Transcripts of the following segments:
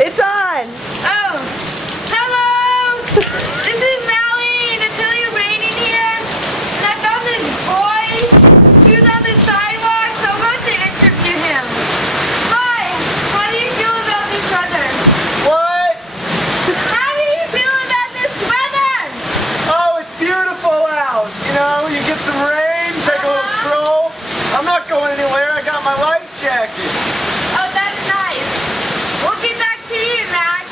It's on. Oh, hello! This is Mally, and it's really raining here. And I found this boy. He was on the sidewalk, so I'm going to interview him. Hi, how do you feel about this weather? What? How do you feel about this weather? Oh, it's beautiful out. You know, you get some rain, take a little stroll. I'm not going anywhere. I got my life jacket. Oh, that's nice. We'll get back to you, Max.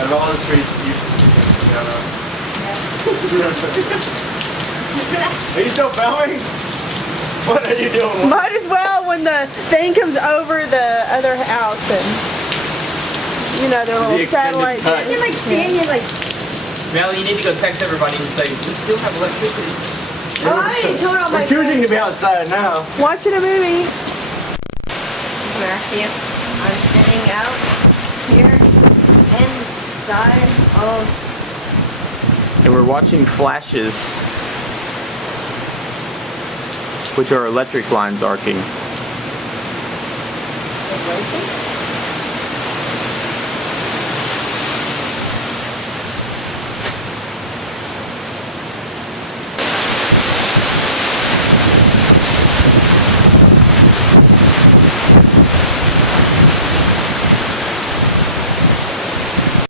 Out of all the streets, Are you still filming? What are you doing? Might as well when the thing comes over the other house and, you know, their little extended satellite. cut. You're like standing like, Melly, you need to go text everybody and say, we still have electricity. oh, I already told all my We're choosing to be outside now. Watching a movie. Matthew, I'm standing out here inside of... And we're watching flashes, which are electric lines arcing. the